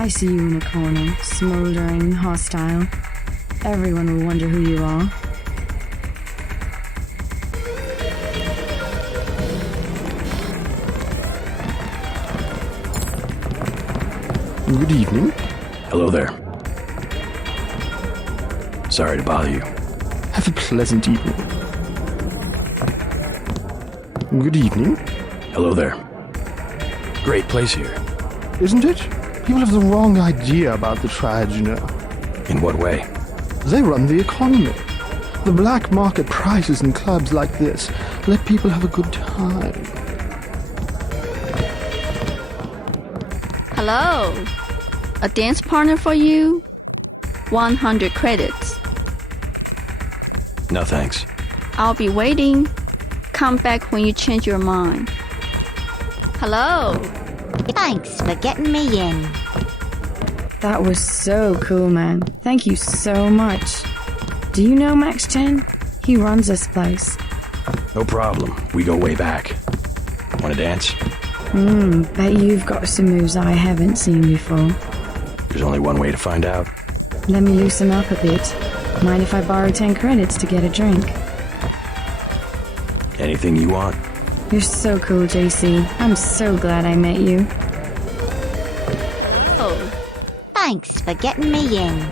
I see you in a corner, smoldering, hostile. Everyone will wonder who you are. Good evening. Hello there. Sorry to bother you. Have a pleasant evening. Good evening. Hello there. Great place here. Isn't it? People have the wrong idea about the Triad, you know. In what way? They run the economy. The black market prices in clubs like this let people have a good time. Hello. A dance partner for you? 100 credits. No thanks. I'll be waiting. Come back when you change your mind. Hello. Thanks for getting me in. That was so cool, man. Thank you so much. Do you know Max Chen? He runs this place. No problem. We go way back. Want to dance? Bet you've got some moves I haven't seen before. There's only one way to find out. Let me loosen up a bit. Mind if I borrow 10 credits to get a drink? Anything you want. You're so cool, JC. I'm so glad I met you. Oh, Thanks for getting me in.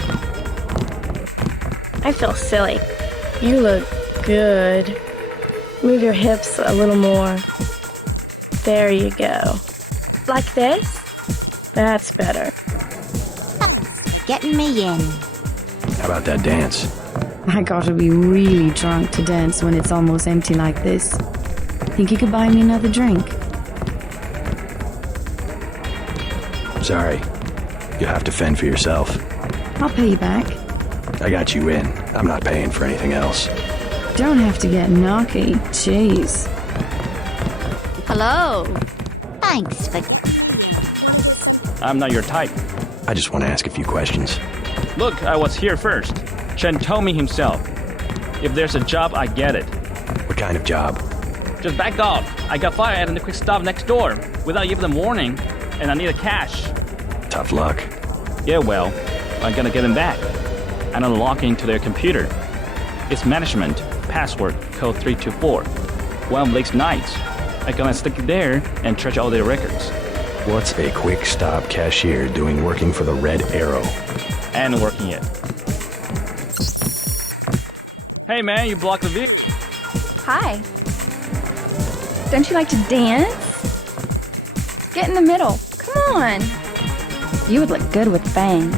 I feel silly. You look good. Move your hips a little more. There you go. Like this? That's better. Getting me in. How about that dance? I gotta be really drunk to dance when it's almost empty like this. Think you could buy me another drink? Sorry. You'll have to fend for yourself. I'll pay you back. I got you in. I'm not paying for anything else. Don't have to get knocky. Jeez. hello. Thanks for... I'm not your type. I just want to ask a few questions. Look, I was here first. Chen told me himself. If there's a job, I get it. What kind of job? Just back off. I got fired in the quick stop next door without even a warning, and I need a cash. Tough luck. Yeah, well, I'm gonna get him back. And I'm logging into their computer. It's management, password, code 324. One of these nights, I'm gonna stick it there and trash all their records. What's a quick stop cashier doing working for the Red Arrow? And working it. Hey man, you blocked the vehicle. Hi. Don't you like to dance? Get in the middle. Come on. You would look good with bangs.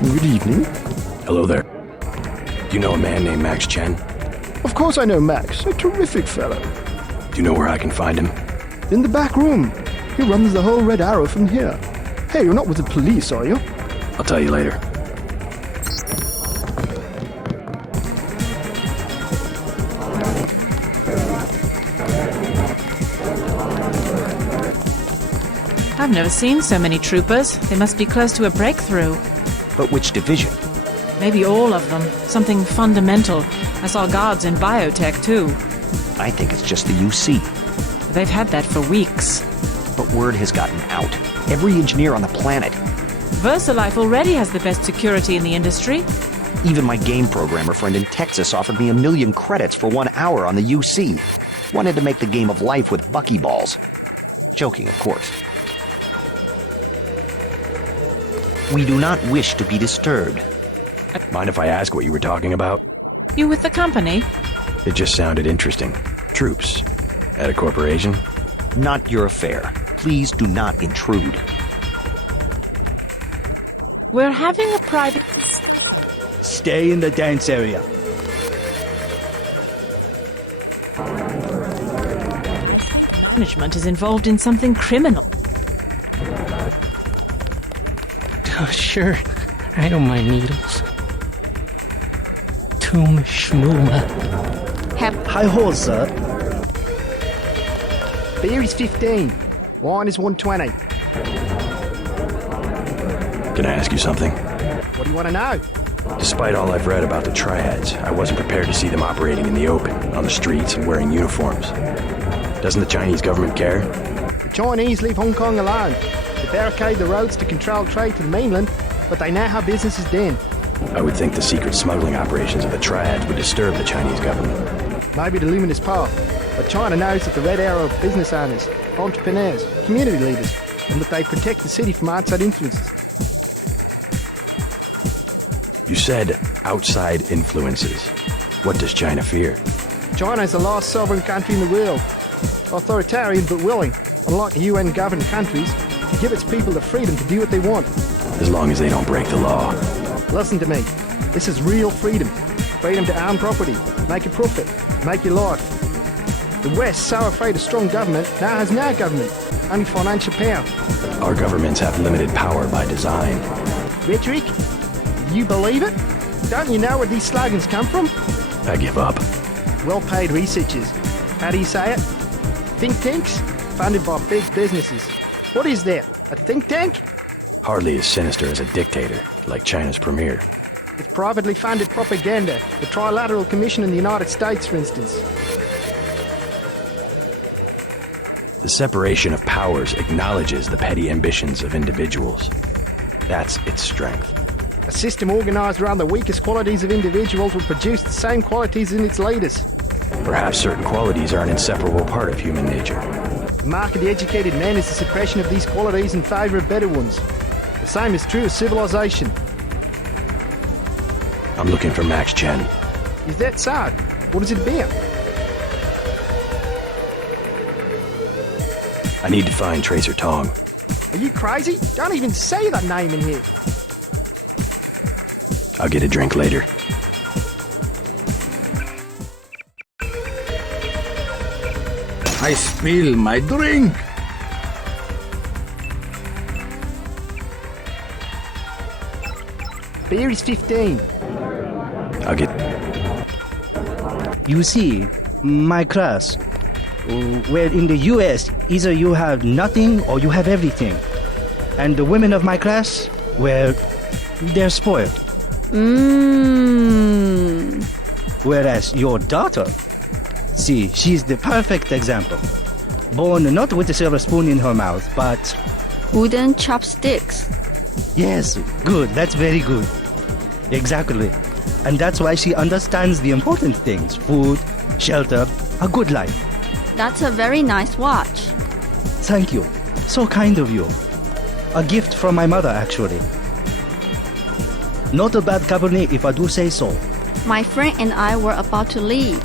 Good evening. Hello there. Do you know a man named Max Chen? Of course I know Max, a terrific fellow. Do you know where I can find him? In the back room. He runs the whole Red Arrow from here. Hey, you're not with the police, are you? I'll tell you later. I've never seen so many troopers. They must be close to a breakthrough. But which division? Maybe all of them. Something fundamental. I saw guards in biotech, too. I think it's just the UC. They've had that for weeks. But word has gotten out. Every engineer on the planet, VersaLife already has the best security in the industry. even my game programmer friend in Texas offered me 1 million credits for 1 hour on the UC. Wanted to make the game of life with buckyballs. Joking, of course. We do not wish to be disturbed. Mind if I ask what you were talking about? You with the company? It just sounded interesting. Troops. At a corporation? Not your affair. Please do not intrude. We're having a private... Stay in the dance area. Management is involved in something criminal. Oh, sure. I don't mind needles. Toom schmooma. Hi ho, sir. Beer is 15. Wine is 120. Can I ask you something? What do you want to know? Despite all I've read about the triads, I wasn't prepared to see them operating in the open, on the streets, and wearing uniforms. Doesn't the Chinese government care? The Chinese leave Hong Kong alone. They barricade the roads to control trade to the mainland, but they know how business is done. I would think the secret smuggling operations of the triads would disturb the Chinese government. Maybe to limit its path, but China knows that the Red Arrow are business owners, entrepreneurs, community leaders, and that they protect the city from outside influences. You said outside influences. What does China fear? China is the last sovereign country in the world. Authoritarian but willing, unlike UN-governed countries, to give its people the freedom to do what they want. As long as they don't break the law. Listen to me. This is real freedom. Freedom to own property, make a profit, make your life. The West, so afraid of strong government, now has no government, only financial power. Our governments have limited power by design. Rhetoric? You believe it? Don't you know where these slogans come from? I give up. Well-paid researchers. How do you say it? Think tanks? Funded by big businesses. What is that? A think tank? Hardly as sinister as a dictator, like China's premier. It's privately funded propaganda. The Trilateral Commission in the United States, for instance. The separation of powers acknowledges the petty ambitions of individuals. That's its strength. A system organized around the weakest qualities of individuals will produce the same qualities in its leaders. Perhaps certain qualities are an inseparable part of human nature. The mark of the educated man is the suppression of these qualities in favor of better ones. The same is true of civilization. I'm looking for Max Chen. Is that so? What is it about? I need to find Tracer Tong. Are you crazy? Don't even say that name in here. I'll get a drink later. I spill my drink. Beer is 15. I'll get... You see, my class, where in the US, either you have nothing or you have everything. And the women of my class, well, they're spoiled. Whereas your daughter, see, she's the perfect example. Born not with a silver spoon in her mouth, but... wooden chopsticks. Yes, good, that's very good. Exactly. And that's why she understands the important things. Food, shelter, a good life. That's a very nice watch. Thank you. So kind of you. A gift from my mother, actually. Not a bad Cabernet if I do say so. My friend and I were about to leave.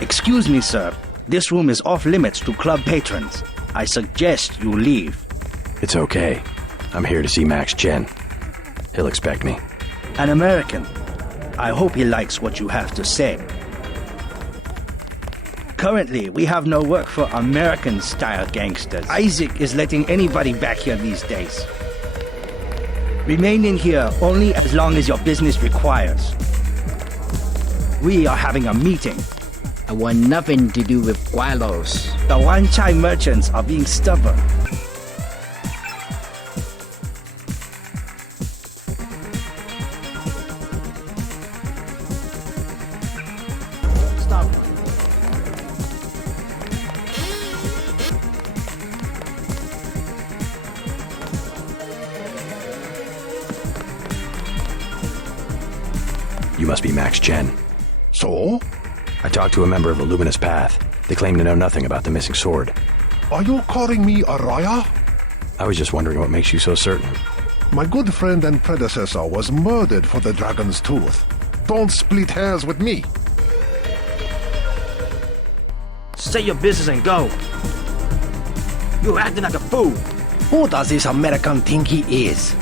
Excuse me, sir. This room is off limits to club patrons. I suggest you leave. It's okay. I'm here to see Max Chen. He'll expect me. An American. I hope he likes what you have to say. Currently, we have no work for American-style gangsters. Isaac is letting anybody back here these days. Remain in here only as long as your business requires. We are having a meeting. I want nothing to do with Gualos. The Wan-Chai merchants are being stubborn. Stop. You must be Max Chen. So? I talked to a member of the Luminous Path. They claim to know nothing about the missing sword. Are you calling me a liar? I was just wondering what makes you so certain. My good friend and predecessor was murdered for the Dragon's Tooth. Don't split hairs with me. Say your business and go. You're acting like a fool. Who does this American think he is?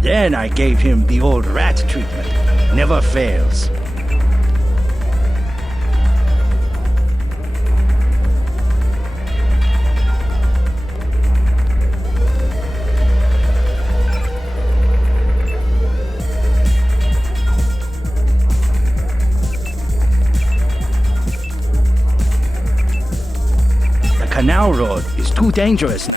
Then I gave him the old rat treatment. Never fails. The canal road is too dangerous.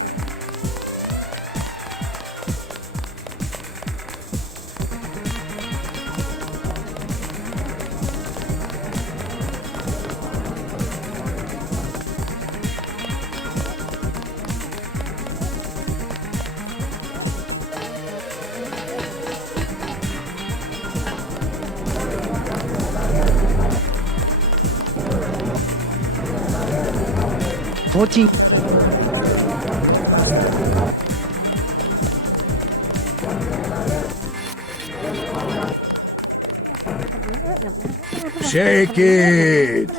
Shake it!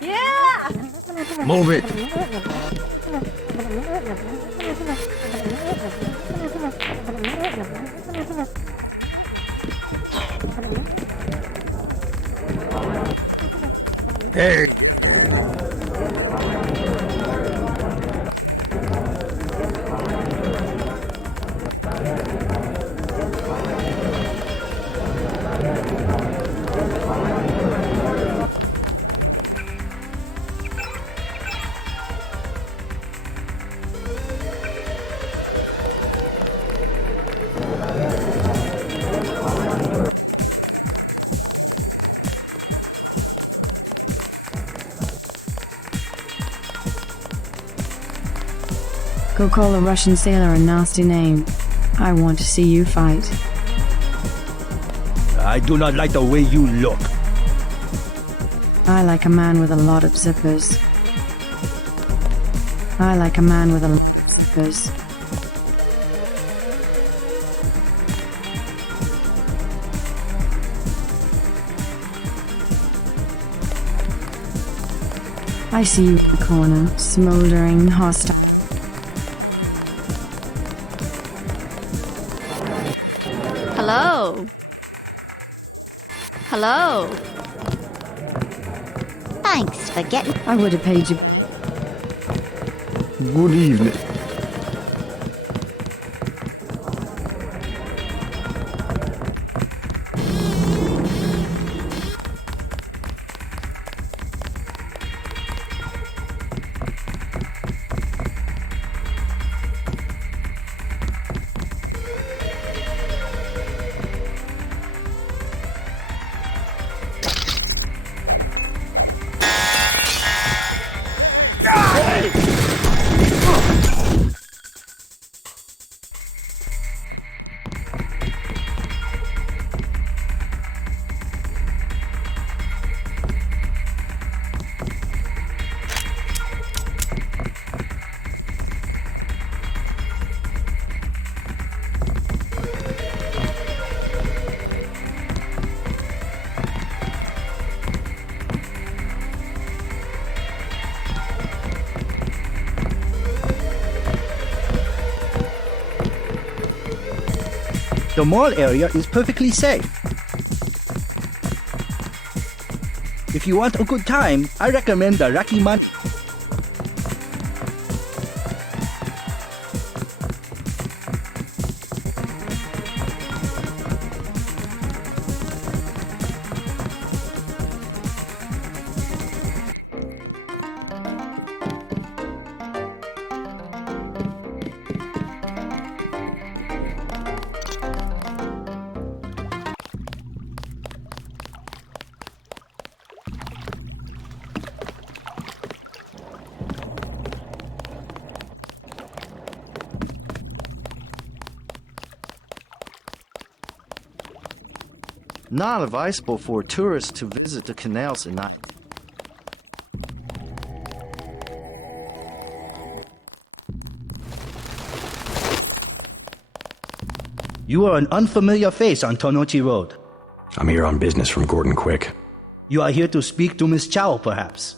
Yeah! Move it! Hey! Go call a Russian sailor a nasty name. I want to see you fight. I do not like the way you look. I like a man with a lot of zippers. I like a man with a lot of zippers. I see you in the corner, smoldering, hostile. Hello? Hello? Thanks for getting... I would have paid you. Good evening. The mall area is perfectly safe. If you want a good time, I recommend the Rocky Mountain. Not advisable for tourists to visit the canals at night. You are an unfamiliar face on Tonochi Road. I'm here on business from Gordon Quick. You are here to speak to Miss Chow, perhaps.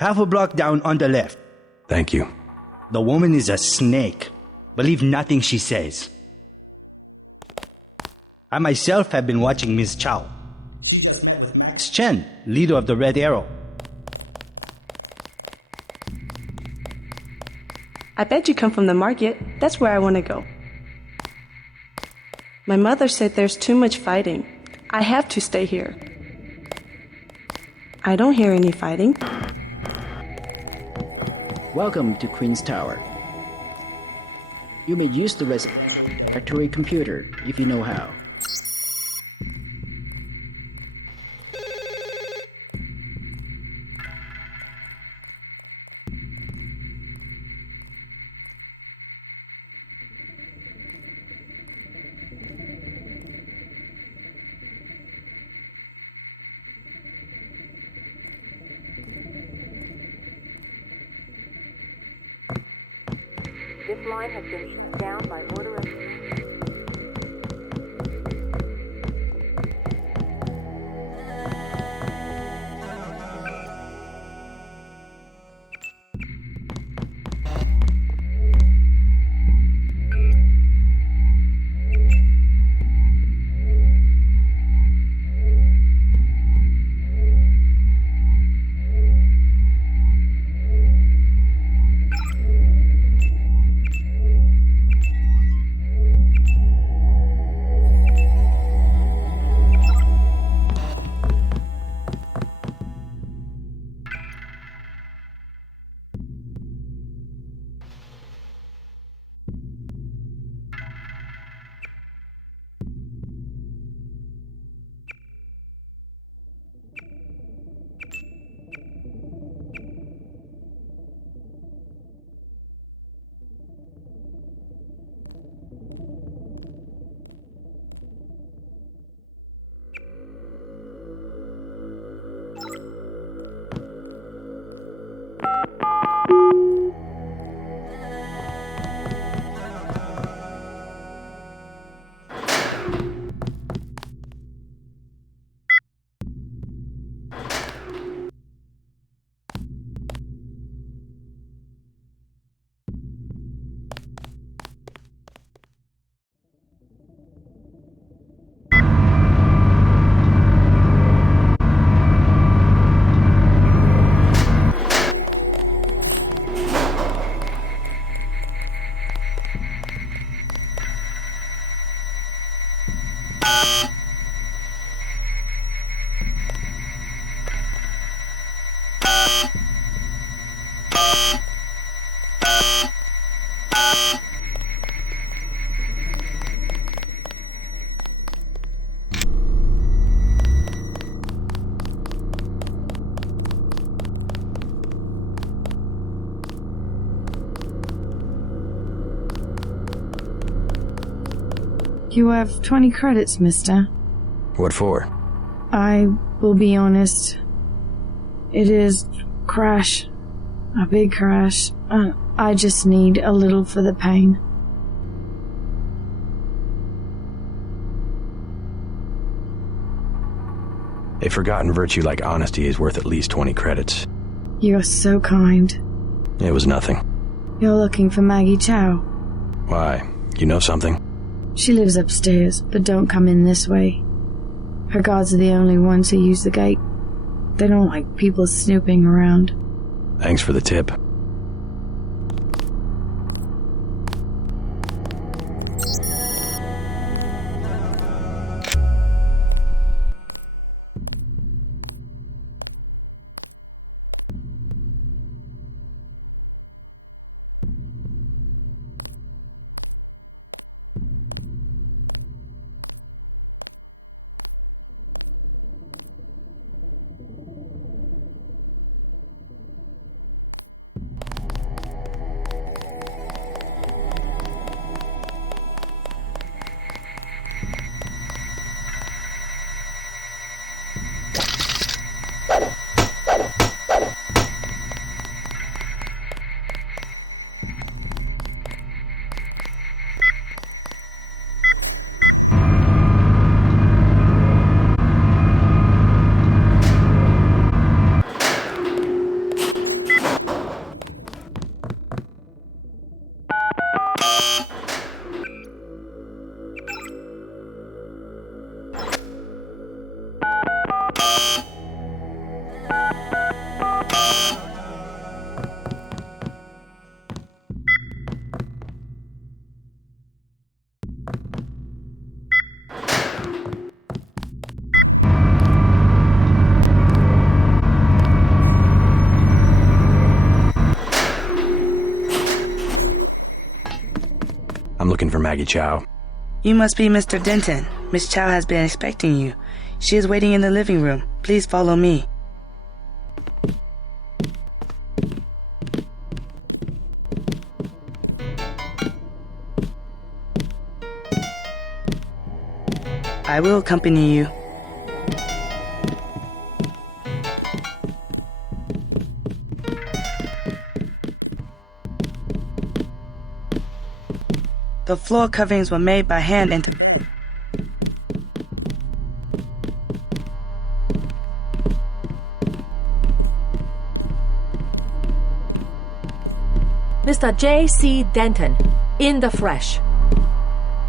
Half a block down on the left. Thank you. The woman is a snake. Believe nothing she says. I myself have been watching Miss Chow. She just met with Max Chen, leader of the Red Arrow. I bet you come from the market. That's where I want to go. My mother said there's too much fighting. I have to stay here. I don't hear any fighting. Welcome to Queen's Tower. You may use the respiratory computer if you know how. This line has been shut down by order of... You have 20 credits, mister. What for? I will be honest. It is crash. A big crash. I just need a little for the pain. A forgotten virtue like honesty is worth at least 20 credits. You're so kind. It was nothing. You're looking for Maggie Chow. Why? You know something? She lives upstairs, but don't come in this way. Her guards are the only ones who use the gate. They don't like people snooping around. Thanks for the tip. for Maggie Chow. You must be Mr. Denton. Miss Chow has been expecting you. She is waiting in the living room. Please follow me. I will accompany you. The floor coverings were made by hand and... Mr. J.C. Denton, in the flesh.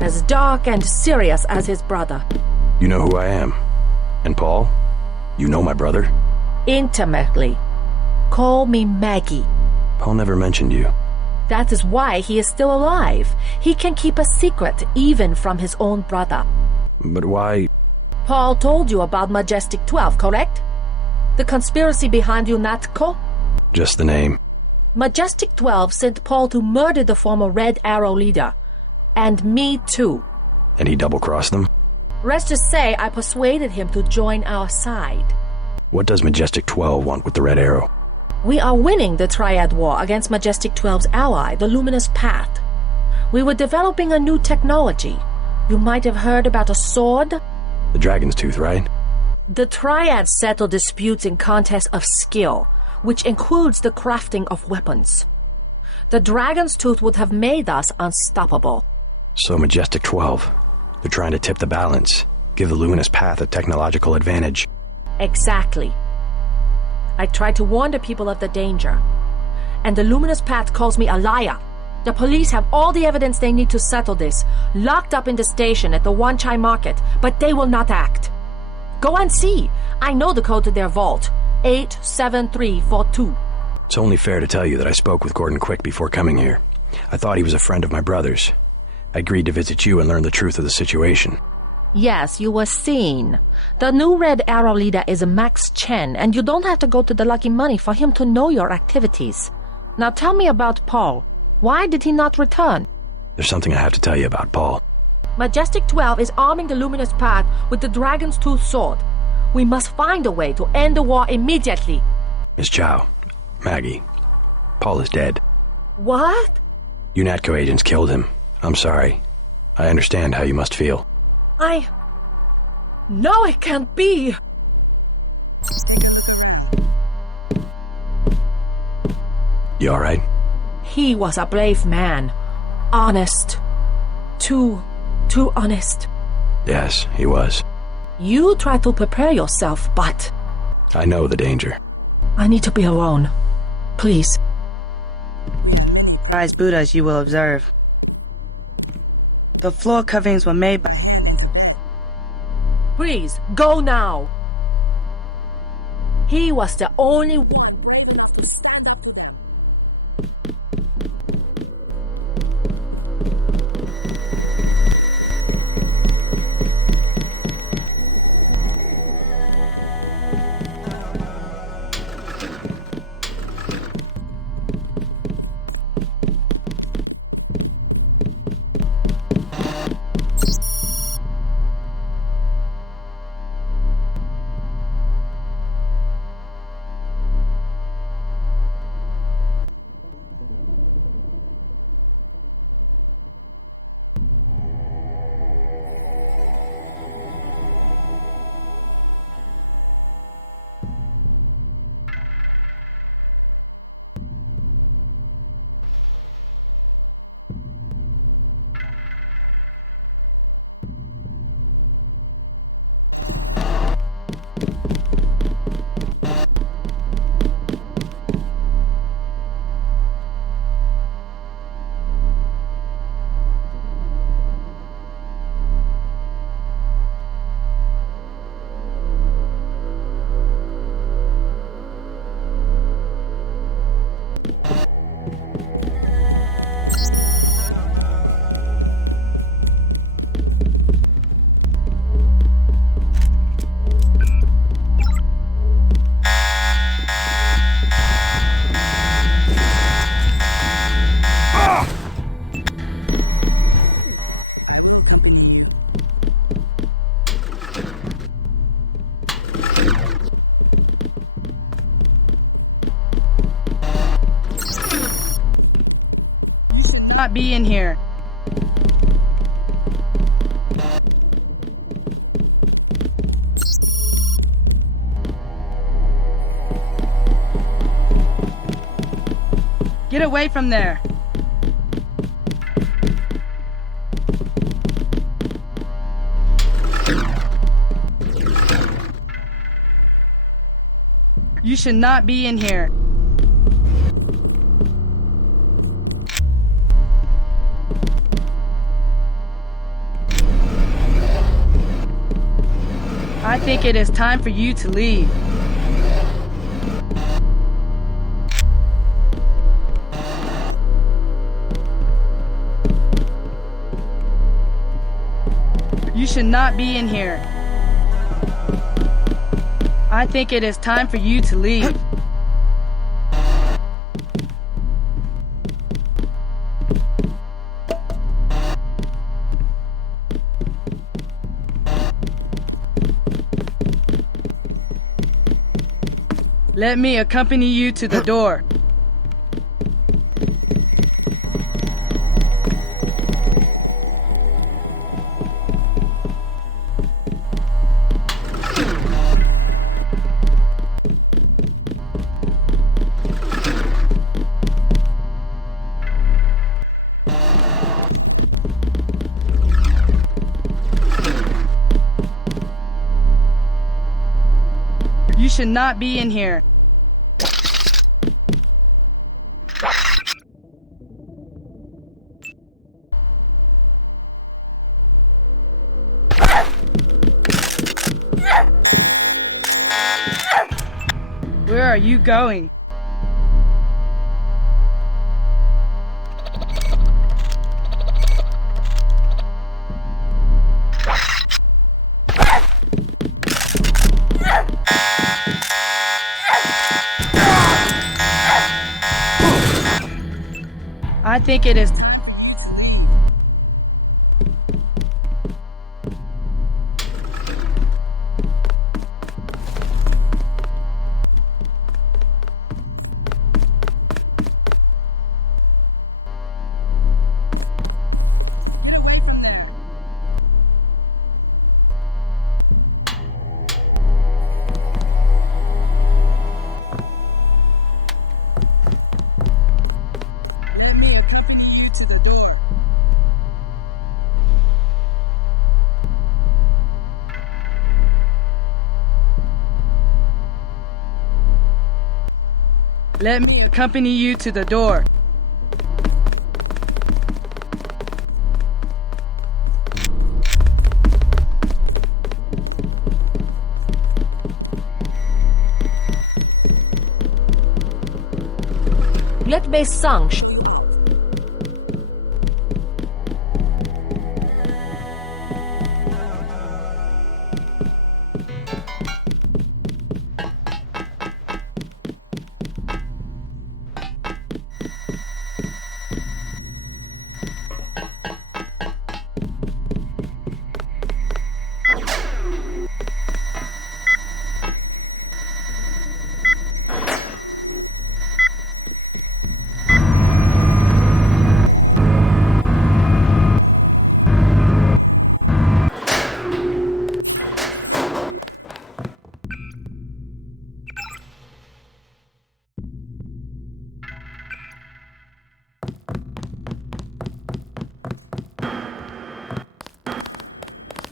As dark and serious as his brother. You know who I am. And Paul, you know my brother? Intimately. Call me Maggie. Paul never mentioned you. That is why he is still alive. He can keep a secret even from his own brother. But why... Paul told you about Majestic 12, correct? The conspiracy behind UNATCO? Just the name. Majestic 12 sent Paul to murder the former Red Arrow leader. And me too. And he double-crossed them? Let's just say I persuaded him to join our side. What does Majestic 12 want with the Red Arrow? We are winning the Triad War against Majestic 12's ally, the Luminous Path. We were developing a new technology. You might have heard about a sword? The Dragon's Tooth, right? The Triads settle disputes in contests of skill, which includes the crafting of weapons. The Dragon's Tooth would have made us unstoppable. So Majestic 12, they're trying to tip the balance, give the Luminous Path a technological advantage. Exactly. I tried to warn the people of the danger. And the Luminous Path calls me a liar. The police have all the evidence they need to settle this, locked up in the station at the Wanchai Market, but they will not act. Go and see. I know the code to their vault. 87342. It's only fair to tell you that I spoke with Gordon Quick before coming here. I thought he was a friend of my brother's. I agreed to visit you and learn the truth of the situation. Yes, you were seen. The new Red Arrow leader is Max Chen, and you don't have to go to the Lucky Money for him to know your activities. Now tell me about Paul. Why did he not return? There's something I have to tell you about Paul. Majestic 12 is arming the Luminous Path with the Dragon's Tooth sword. We must find a way to end the war immediately. Miss Chow, Maggie, Paul is dead. What? UNATCO agents killed him. I'm sorry. I understand how you must feel. No, it can't be! You alright? He was a brave man. Honest. Too honest. Yes, he was. You try to prepare yourself, but... I know the danger. I need to be alone. Please. Rise Buddhas you will observe. The floor coverings were made by... Please, go now! He was the only... not be in here. Get away from there. You should not be in here. I think it is time for you to leave. You should not be in here. I think it is time for you to leave. Let me accompany you to the door. You should not be in here. Where are you going? I think it is. Let me accompany you to the door. Let me sang.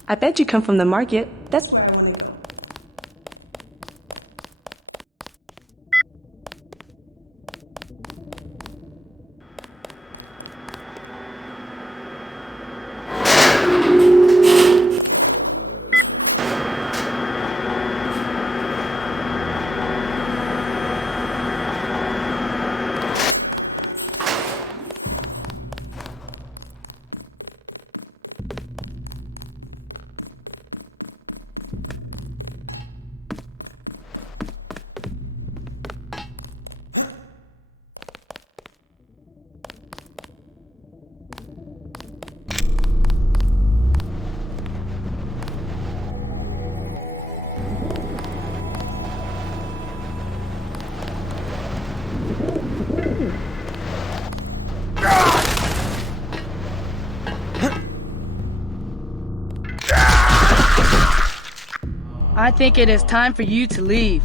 I bet you come from the market. That's where I want to go. I think it is time for you to leave.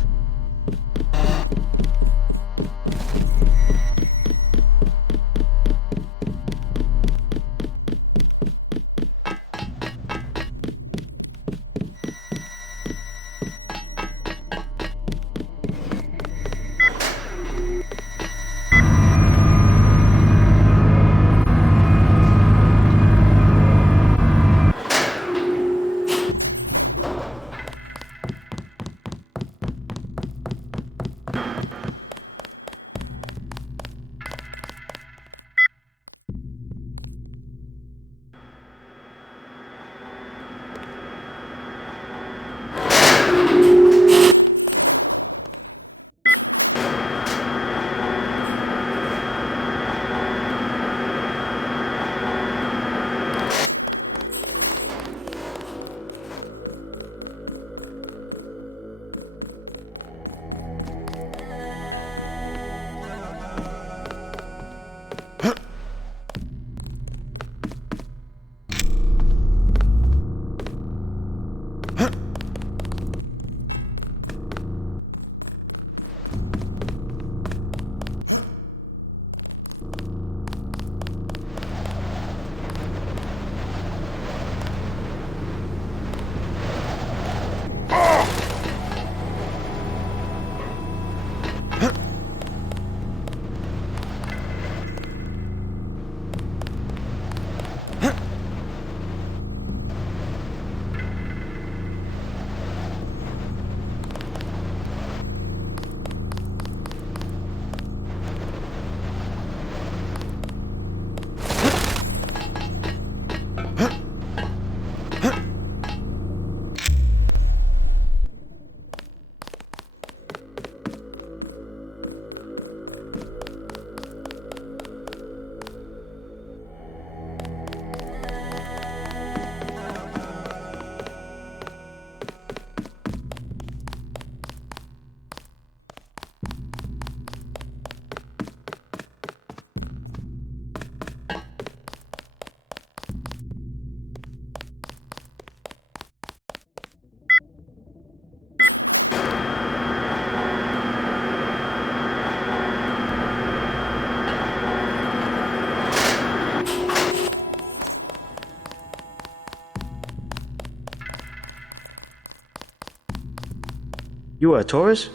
You are a tourist?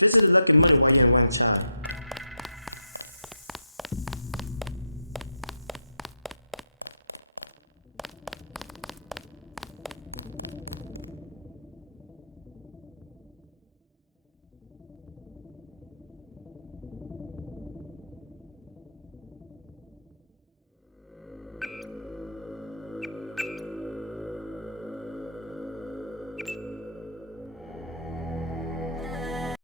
This is the documentary where you're one shot.